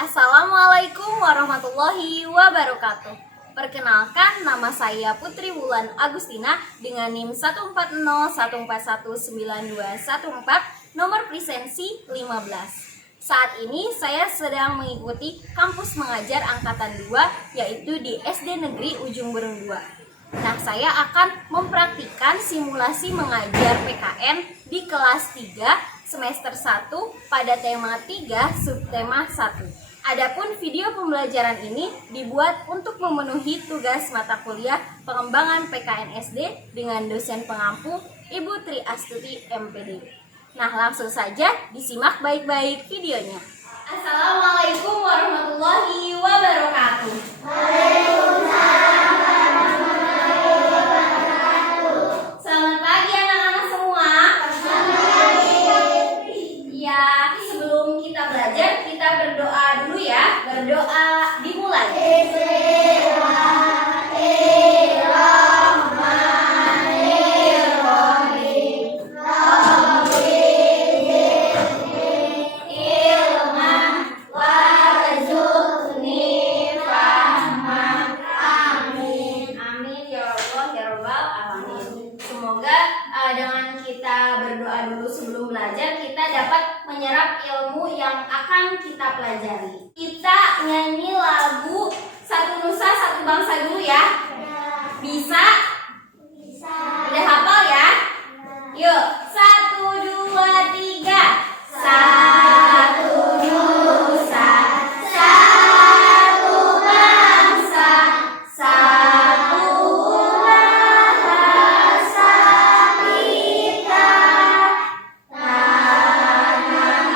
Assalamualaikum warahmatullahi wabarakatuh. Perkenalkan, nama saya Putri Wulan Agustina dengan NIM 14014192114, nomor presensi 15. Saat ini saya sedang mengikuti kampus mengajar angkatan 2, yaitu di SD Negeri Ujung Berung 2. Nah, saya akan mempraktikkan simulasi mengajar PKN di kelas 3 semester 1 pada tema 3 subtema 1. Adapun video pembelajaran ini dibuat untuk memenuhi tugas mata kuliah pengembangan PKN SD dengan dosen pengampu Ibu Tri Astuti MPD. Nah, langsung saja disimak baik-baik videonya. Assalamualaikum warahmatullahi wabarakatuh. Waalaikumsalam warahmatullahi wabarakatuh. Selamat pagi anak-anak semua. Selamat pagi. Ya, sebelum kita belajar, kita berdoa dulu ya. Berdoa dimulai. Dengan kita berdoa dulu sebelum belajar, kita dapat menyerap ilmu yang akan kita pelajari. Kita nyanyi lagu Satu Nusa Satu Bangsa dulu ya. Bisa? Bisa. Udah hafal ya? Yuk, 1, 2, 3. Satu Nusa, satu bangsa, satu bahasa kita, tanah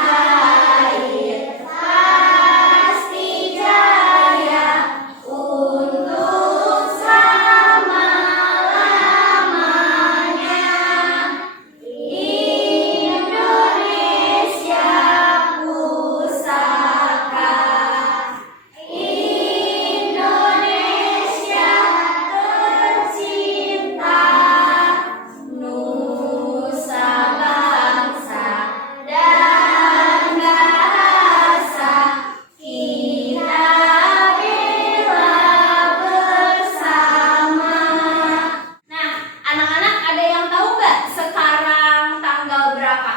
air pasti jaya untuk selama-lamanya. Indonesia pusaka, Indonesia tercinta, nusa bangsa dan bahasa kita bela bersama. Nah, anak-anak ada yang tahu nggak sekarang tanggal berapa?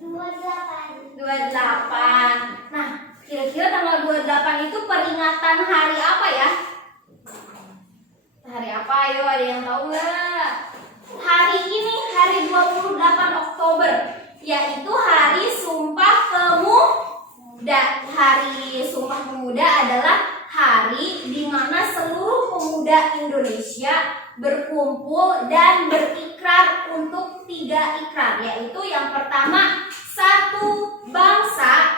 28. Nah, kira-kira tanggal 28 itu peringatan hari apa ya? Hari apa? Ayo, ada yang tahu nggak? Hari ini, hari 28 Oktober, yaitu Hari Sumpah Pemuda. Hari Sumpah Pemuda adalah hari di mana seluruh pemuda Indonesia berkumpul dan berikrar untuk 3 ikrar, yaitu yang pertama satu bangsa,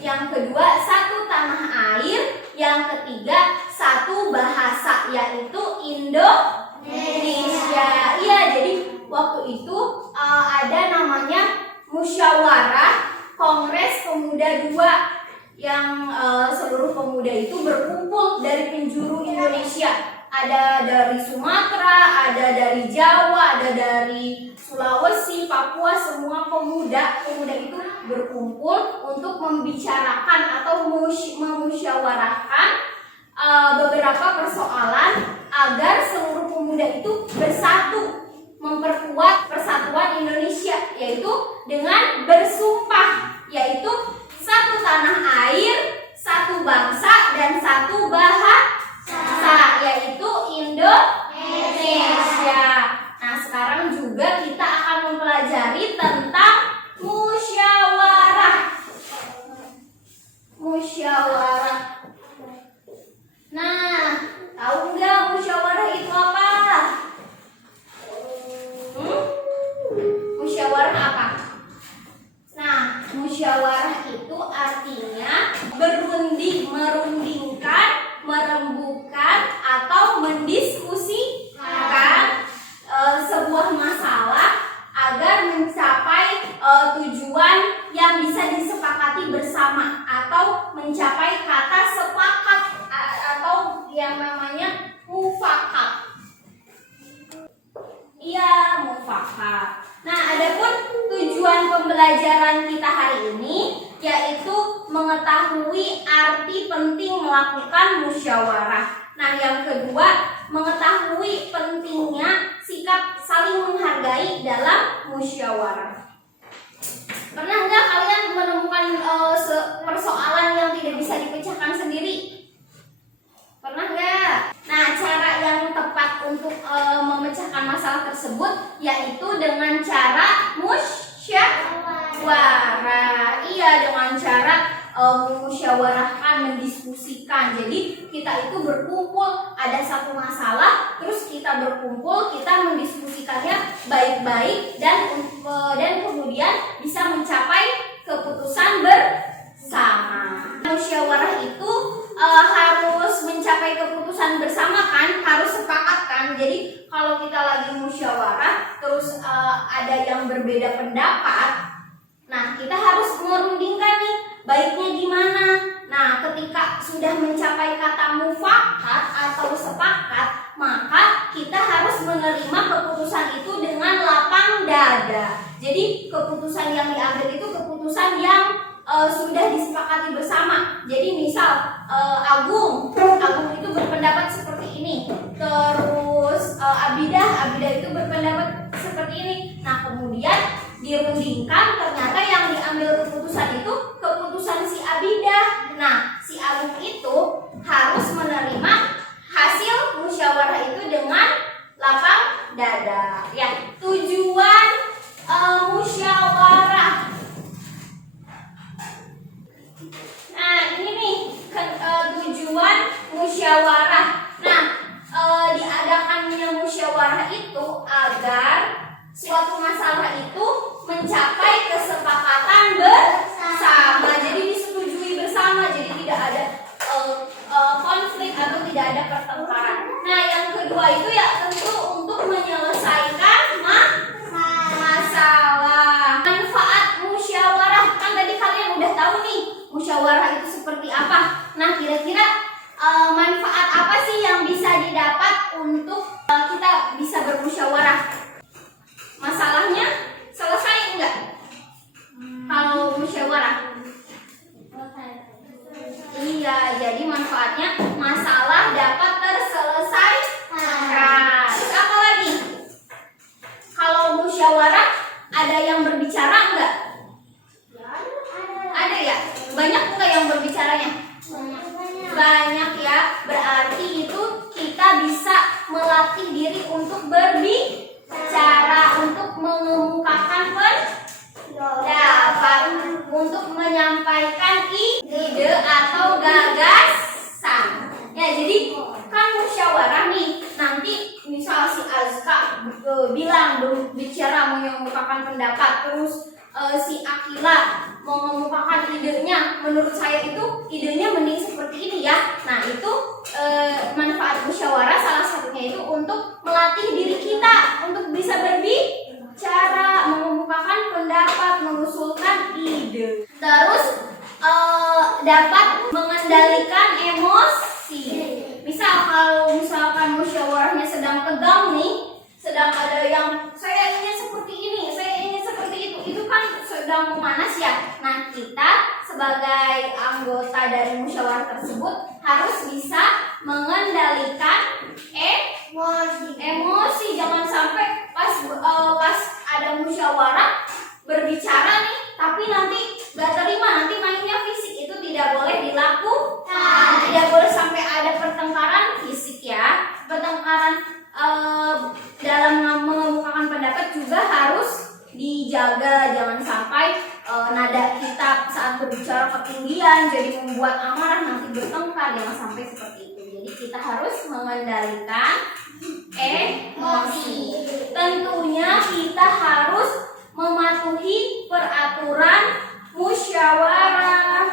yang kedua satu tanah air, yang ketiga satu bahasa, yaitu Indonesia. Iya, jadi waktu itu ada namanya musyawarah Kongres Pemuda 2 yang seluruh pemuda itu berkumpul dari penjuru Indonesia. Ada dari Sumatera, ada dari Jawa, ada dari Sulawesi, Papua. Semua pemuda itu berkumpul untuk membicarakan atau memusyawarahkan beberapa persoalan agar seluruh pemuda itu bersatu, memperkuat persatuan Indonesia, yaitu dengan bersumpah, yaitu satu tanah air, satu bangsa, dan satu bahasa, yaitu Indonesia. Nah, sekarang juga kita akan mempelajari tentang musyawarah. Musyawarah. Nah, tahu nggak musyawarah itu apa? Musyawarah apa? Nah, musyawarah itu artinya merundingkan, merembukan, atau mendiskusikan sebuah masalah agar mencapai tujuan yang bisa disepakati bersama, atau mencapai kata sepakat atau yang namanya mufakat. Iya, mufakat. Nah, adapun tujuan pembelajaran kita hari ini yaitu mengetahui arti penting melakukan musyawarah. Nah, yang kedua, mengetahui pentingnya sikap saling menghargai dalam musyawarah. Pernah nggak kalian menemukan persoalan yang tidak bisa dipecahkan sendiri? Pernah nggak? Nah, cara yang tepat untuk memecahkan masalah tersebut yaitu dengan cara musyawarah. Iya, dengan cara musyawarahkan, mendiskusikan. Jadi kita itu berkumpul, ada satu masalah, terus kita berkumpul, kita mendiskusikannya baik-baik dan kemudian bisa mencapai keputusan bersama. Musyawarah itu harus mencapai keputusan bersama kan, harus sepakat kan. Jadi kalau kita lagi musyawarah terus ada yang berbeda pendapat, nah kita harus merundingkan nih baiknya gimana. Nah, ketika sudah mencapai kata mufakat atau sepakat, maka kita harus menerima keputusan itu dengan lapang dada. Jadi keputusan yang diambil itu keputusan yang sudah disepakati bersama. Jadi misal Agung itu berpendapat seperti ini, terus Abidah itu berpendapat seperti ini. Nah, kemudian dirundingkan, ternyata yang diambil keputusan itu keputusan si Abidah. Nah, si Agung itu harus menerima hasil musyawarah itu dengan lapang dada. Ya, tujuan musyawarah. Nah, ini nih tujuan musyawarah. Nah, diadakannya musyawarah itu agar suatu masalah itu mencapai kesepakatan bersama. Jadi disetujui bersama. Jadi tidak ada konflik atau tidak ada pertengkaran. Nah, yang kedua itu ya tentu untuk menyelesaikan masalah. Manfaat musyawarah, kan tadi kalian udah tahu nih musyawarah itu seperti apa. Nah, kira-kira manfaat apa sih yang bisa didapat untuk kita bisa bermusyawarah? Masalahnya selesai enggak? Kalau musyawarah? Iya, jadi manfaatnya masalah dapat terselesaikan. Terus apa lagi? Kalau musyawarah ada yang berbicara enggak? Ada ya? Banyak enggak yang berbicaranya? Banyak ya. Berarti itu kita bisa melatih diri untuk berbicara, untuk mengemukakan pendapat, untuk menyampaikan ide atau gagasan. Ya, jadi kan musyawarah nih. Nanti misal si Azka bilang bicara mengemukakan pendapat, terus si Akila mengemukakan idenya. Menurut saya itu idenya mending seperti ini ya. Nah, itu manfaat musyawarah salah satunya itu untuk melatih diri kita untuk bisa berbicara, mengemukakan pendapat, mengusulkan ide. Terus dapat mengendalikan emosi. Misal kalau misalkan musyawarahnya sedang tegang nih, sedang ada yang saya ingin seperti ini, saya ingin seperti itu kan sedang memanas ya. Nah, kita sebagai anggota dari musyawarah tersebut harus bisa mengendalikan emosi. Jangan sampai pas ada musyawarah berbicara nih, tapi nanti gak terima, nanti mainnya fisik. Itu tidak boleh dilakukan. Tidak boleh sampai ada pertengkaran fisik ya. Pertengkaran dalam mengemukakan pendapat juga harus dijaga. Jangan sampai nada kita saat berbicara ketinggian jadi membuat amarah, nanti bertengkar. Jangan sampai seperti itu. Jadi kita harus mengendalikan emosi. Tentunya kita harus mematuhi peraturan musyawarah.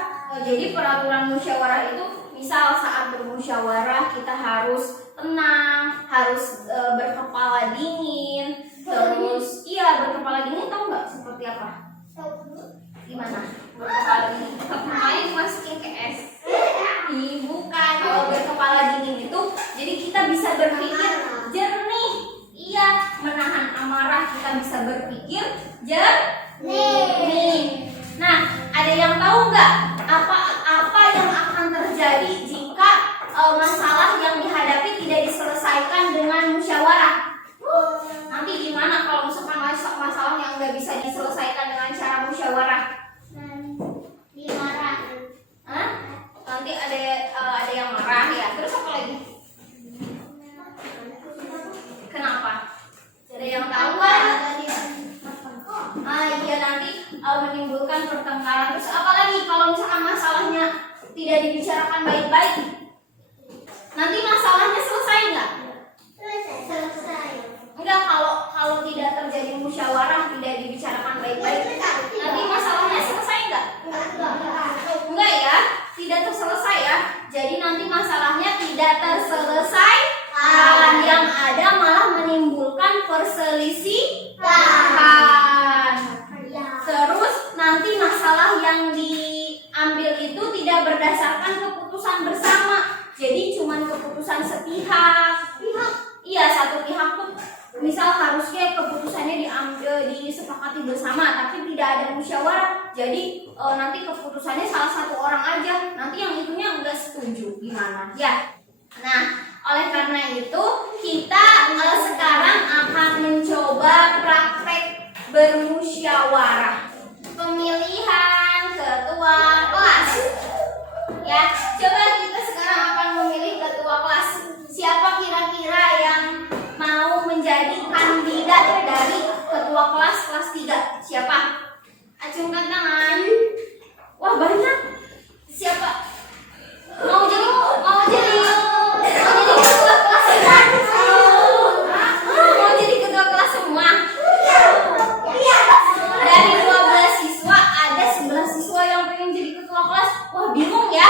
Jadi peraturan musyawarah itu misal saat bermusyawarah kita harus tenang, harus berkepala dingin. Terus berkepala dingin, tahu nggak seperti apa? Gimana? Berkepala dingin. Kepalanya dimasukin ke es. Bukan. Kalau berkepala dingin itu jadi kita bisa berpikir jernih. Iya, menahan amarah, kita bisa berpikir jernih. Nah, ada yang tahu nggak apa yang akan terjadi jika masalah yang dihadapi tidak diselesaikan dengan musyawarah? Nanti gimana kalau misalkan masalah yang nggak bisa diselesaikan dengan cara musyawarah? Dimarah. Hah? Nanti ada yang marah ya. Terus apa lagi? Kenapa? Ada yang tahu kan? Iya nanti menimbulkan pertengkaran. Terus apa lagi kalau misalkan masalahnya tidak dibicarakan baik-baik? Nanti masalahnya selesai nggak? Selesai. Enggak, kalau tidak terjadi musyawarah, tidak dibicarakan baik-baik, nanti masalahnya selesai nggak? Enggak ya, tidak terselesai ya. Jadi nanti masalahnya tidak terselesai, yang ada malah menimbulkan perselisihan. Terus nanti masalah yang diambil itu tidak berdasarkan keputusan bersama. Jadi cuman keputusan sepihak. Iya, satu pihak tuh misal harusnya keputusannya disepakati bersama, tapi tidak ada musyawarah. Jadi nanti keputusannya salah satu orang aja. Nanti yang itunya enggak setuju. Gimana? Ya. Nah, oleh karena itu kita sekarang akan mencoba praktek bermusyawarah. Pemilihan ketua kelas. Ya, coba kita sekarang akan memilih ketua kelas. Siapa kira-kira yang mau menjadi kandidat dari ketua kelas 3? Siapa? Acungkan tangan. Wah, banyak. Siapa? Mau jadi ketua kelas semua? Mau jadi ketua kelas semua? Dari 12 siswa ada 11 siswa yang pengen jadi ketua kelas. Wah, bingung ya.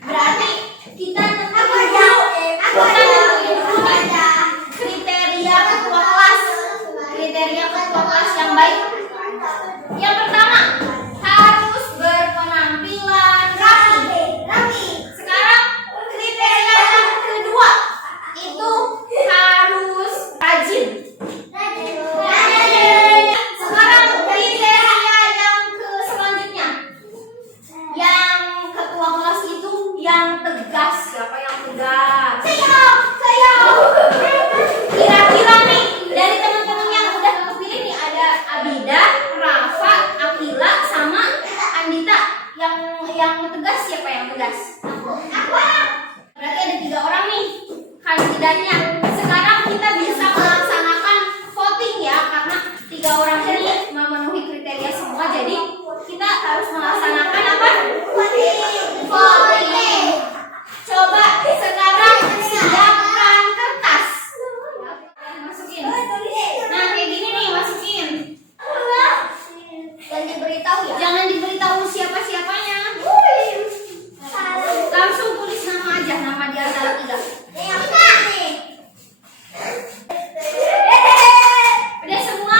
Berarti kita tentuin dulu kriteria ketua kelas. Kriteria ketua kelas yang baik. Yang pertama, harus berpenampilan rapi. Sekarang kriteria yang kedua itu harus rajin. Sekarang kriteria yang selanjutnya, yang ketua kelas itu yang tegas. Siapa yang tegas? Saya. Kira-kira nih dari teman-teman yang udah kepilih nih ada Abida, Rafa, Akila, sama Andita. Yang tegas siapa yang tegas? Aku. Berarti ada 3 orang nih kandidatnya. Sekarang kita bisa melaksanakan voting ya, karena 3 orang ini memenuhi kriteria semua. Jadi kita harus melaksanakan apa? Voting. Coba sekarang siapkan kertas. Masukin. Nah, kayak gini nih, masukin. Dan diberitahu ya. Jangan diberitahu siapa-siapanya. Langsung tulis nama aja, nama di antara 3. Udah semua?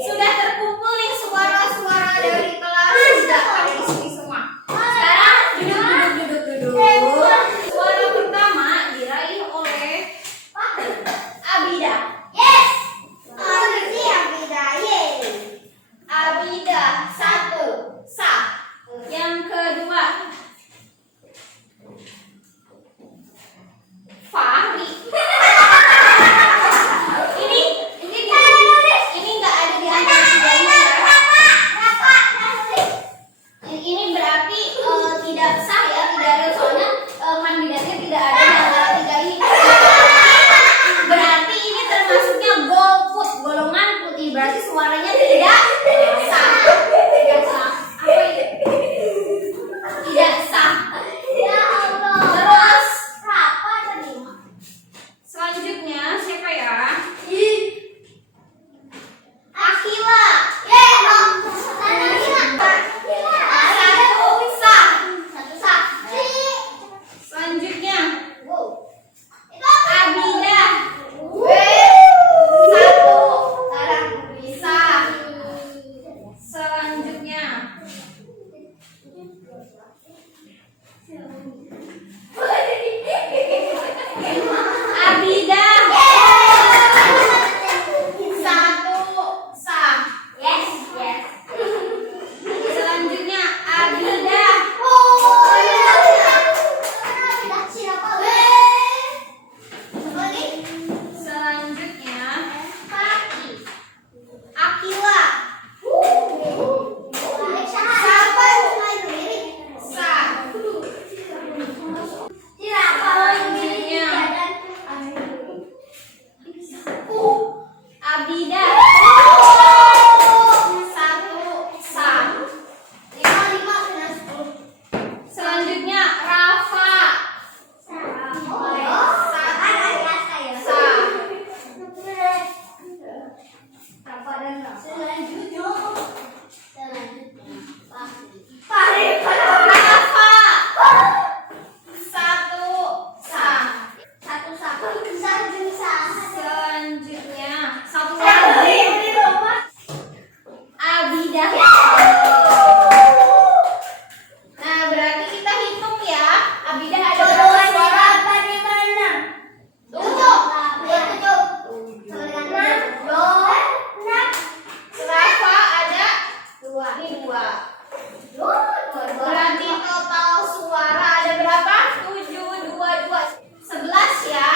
Sudah terkumpul nih suara-suara dari kelas. Sudah ada di sini semua. Sekarang duduk. Suara pertama diraih oleh Abida. Yes. Abida 1 sah. Yang kedua Fahri. Ini nggak ada di antara 3 ini ya. Ini berarti tidak sah ya, tidak ada, soalnya kandidatnya tidak ada di antara 3 ini. Berarti ini termasuknya golput, golongan putih. Berarti suaranya tidak sah. Tidak sah. Apa ini? Tidak sah. Ya Allah. Terus selanjutnya siapa ya? Akila. Satu sah. Selanjutnya Abida. 1 bisa. Selanjutnya. Rafa. Satu sak. Selanjutnya satu lagi. Abidah. Nah, berarti kita hitung ya. Abidah ada berapa suara? Rafa ada dua. Berarti total suara ada berapa? 7, 2, 11 ya.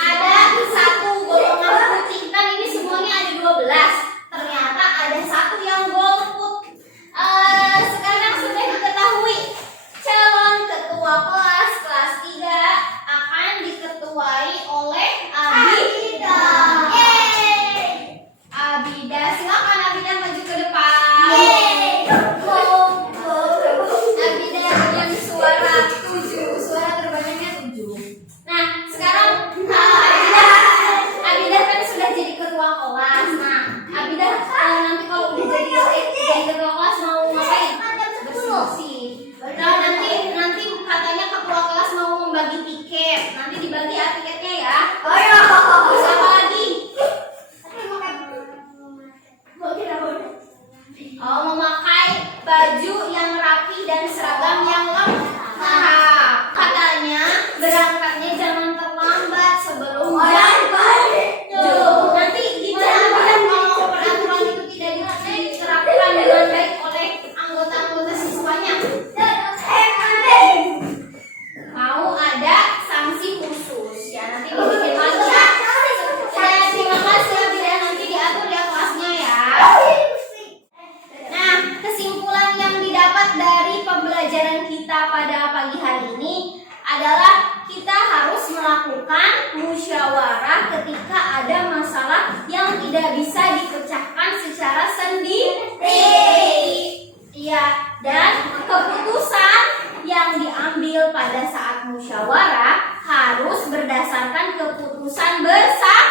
Ada satu golongan putih. Kan ini semuanya ada 12. Ternyata ada satu yang golput. Sekarang sudah diketahui calon ketua kelas 3 akan diketuai oleh Abidah. Abidah, silakan Abidah maju ke depan. Abidah dengan suara 7, suara terbanyaknya 7. Nah, sekarang Abidah kan sudah jadi ketua kelas. Nah, Abidah nanti kalau udah jadi ketua kelas mau ngapain? Bersih. Nah, nanti katanya ketua kelas mau membagi tiket. Nanti dibagi ya tiketnya ya. Terus apa lagi? Memakai baju yang rapi dan seragam yang lengkap. Katanya berangkatnya jangan terlambat sebelum jam. Nanti gimana kalau peraturan itu tidak diterapkan dengan baik oleh anggota-anggota siswanya? Mau ada sanksi khusus ya, nanti dibikin lagi ya. Terima kasih ya, Bila nanti diatur ya kelasnya ya. Nah, kesimpulan yang didapat dari pembelajaran kita pada pagi hari ini adalah kita harus melakukan musyawarah ketika ada masalah yang tidak bisa dipecahkan secara sendiri. Iya, dan keputusan yang diambil pada saat musyawarah harus berdasarkan keputusan bersama,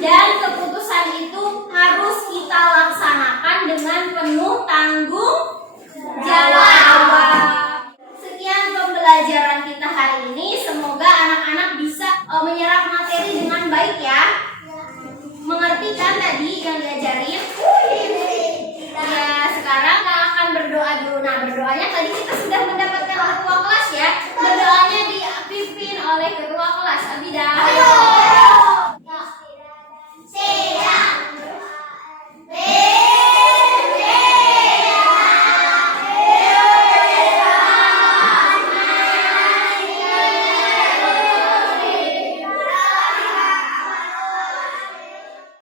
dan keputusan itu harus kita laksanakan dengan penuh tanggung jawab. Sekian pembelajaran kita hari ini. Semoga anak-anak bisa menyerap materi dengan baik ya. Mengerti kan tadi yang diajarin? Ya, sekarang kita akan berdoa dulu. Nah, berdoanya tadi kita sudah mendapatkan ketua kelas ya. Berdoanya dipimpin oleh ketua kelas Abidah.